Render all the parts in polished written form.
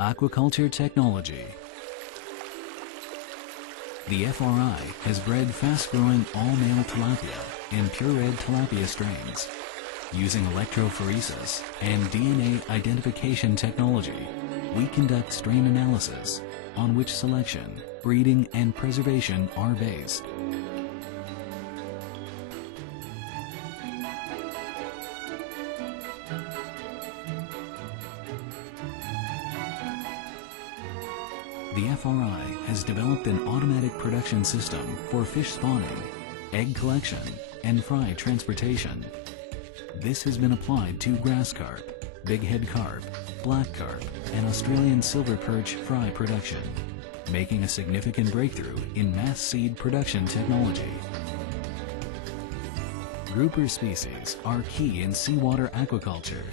Aquaculture technology. The FRI has bred fast-growing all-male tilapia and purered tilapia strains. Using electrophoresis and DNA identification technology, we conduct strain analysis on which selection, breeding, and preservation are based. The FRI has developed an automatic production system for fish spawning, egg collection, and fry transportation. This has been applied to grass carp, bighead carp, black carp, and Australian silver perch fry production, making a significant breakthrough in mass seed production technology. Grouper species are key in seawater aquaculture.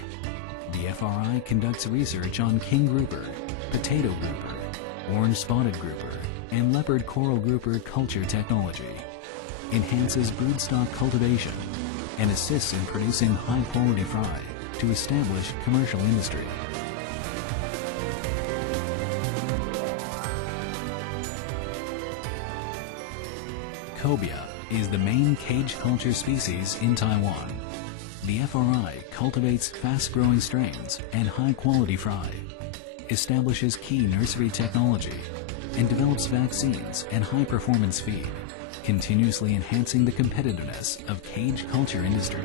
The FRI conducts research on king grouper, potato grouper, orange-spotted grouper, and leopard coral grouper culture technology, enhances broodstock cultivation, and assists in producing high-quality fry to establish commercial industry. Cobia is the main cage culture species in Taiwan. The FRI cultivates fast-growing strains and high-quality fry, establishes key nursery technology, and develops vaccines and high-performance feed, continuously enhancing the competitiveness of cage culture industry.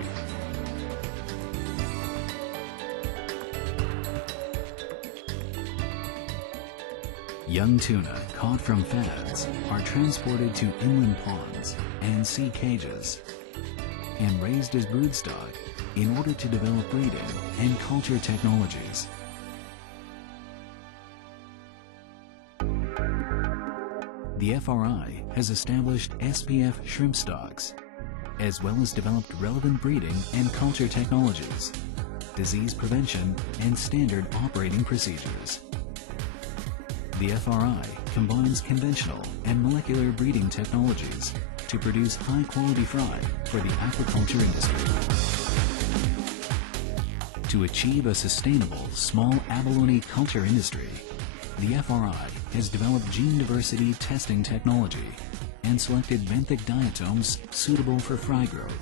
Young tuna caught from fads are transported to inland ponds and sea cages and raised as broodstock in order to develop breeding and culture technologies. The FRI has established SPF shrimp stocks, as well as developed relevant breeding and culture technologies, disease prevention, and standard operating procedures. The FRI combines conventional and molecular breeding technologies to produce high-quality fry for the aquaculture industry. To achieve a sustainable small abalone culture industry, the FRI has developed gene diversity testing technology and selected benthic diatoms suitable for fry growth.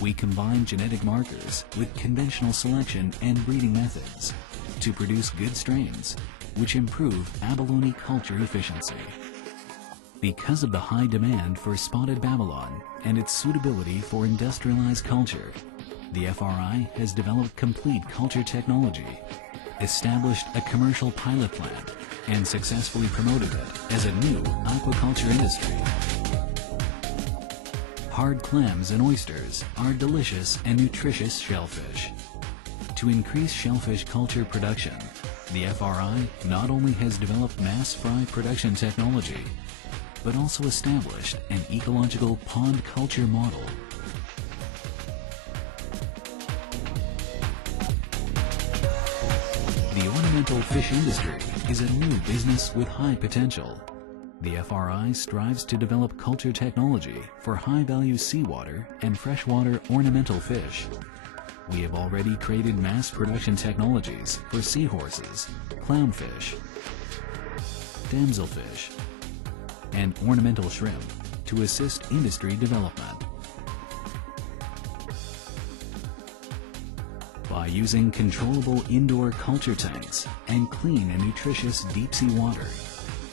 We combine genetic markers with conventional selection and breeding methods to produce good strains which improve abalone culture efficiency. Because of the high demand for spotted Babylon and its suitability for industrialized culture, the FRI has developed complete culture technology, established a commercial pilot plant, and successfully promoted it as a new aquaculture industry. Hard clams and oysters are delicious and nutritious shellfish. To increase shellfish culture production, the FRI not only has developed mass fry production technology, but also established an ecological pond culture model. The ornamental fish industry is a new business with high potential. The FRI strives to develop culture technology for high-value seawater and freshwater ornamental fish. We have already created mass production technologies for seahorses, clownfish, damselfish, and ornamental shrimp to assist industry development. By using controllable indoor culture tanks and clean and nutritious deep-sea water,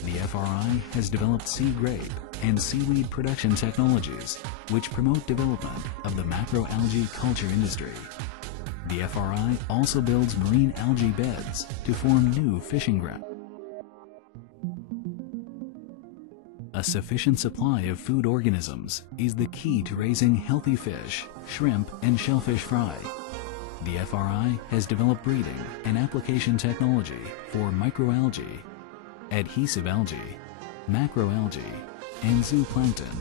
the FRI has developed sea grape and seaweed production technologies which promote development of the macroalgae culture industry. The FRI also builds marine algae beds to form new fishing grounds. A sufficient supply of food organisms is the key to raising healthy fish, shrimp, and shellfish fry. The FRI has developed breeding and application technology for microalgae, adhesive algae, macroalgae, and zooplankton.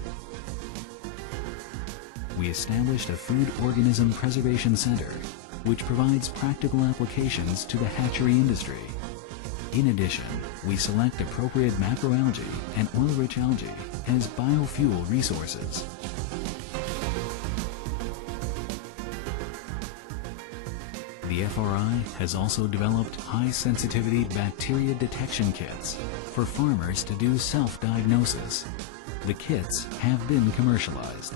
We established a food organism preservation center which provides practical applications to the hatchery industry. In addition, we select appropriate macroalgae and oil-rich algae as biofuel resources. The The FRI has also developed high-sensitivity bacteria detection kits for farmers to do self-diagnosis. The kits have been commercialized.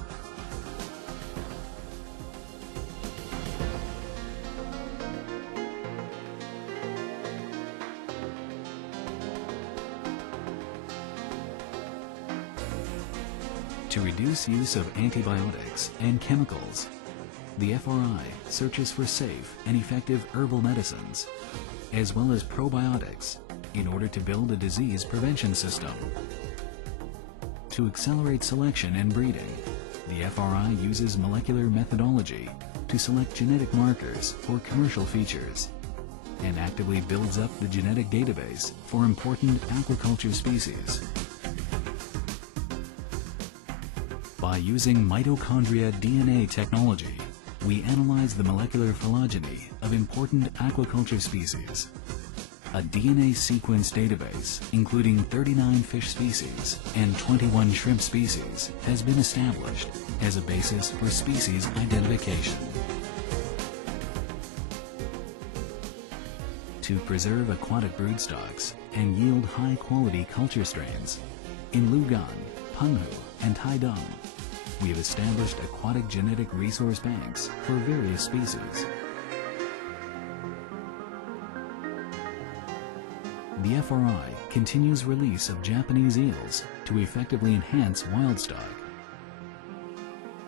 To reduce use of antibiotics and chemicals, the FRI searches for safe and effective herbal medicines, as well as probiotics, in order to build a disease prevention system. To accelerate selection and breeding, the FRI uses molecular methodology to select genetic markers for commercial features, and actively builds up the genetic database for important aquaculture species. By using mitochondria DNA technology, we analyze the molecular phylogeny of important aquaculture species. A DNA sequence database, including 39 fish species and 21 shrimp species, has been established as a basis for species identification. To preserve aquatic broodstocks and yield high-quality culture strains, in Lugan, Penghu, and Taidong, we have established aquatic genetic resource banks for various species. The FRI continues release of Japanese eels to effectively enhance wild stock.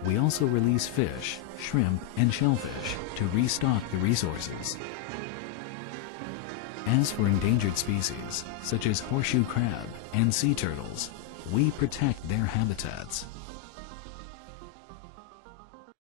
We also release fish, shrimp, and shellfish to restock the resources. As for endangered species, such as horseshoe crab and sea turtles, we protect their habitats.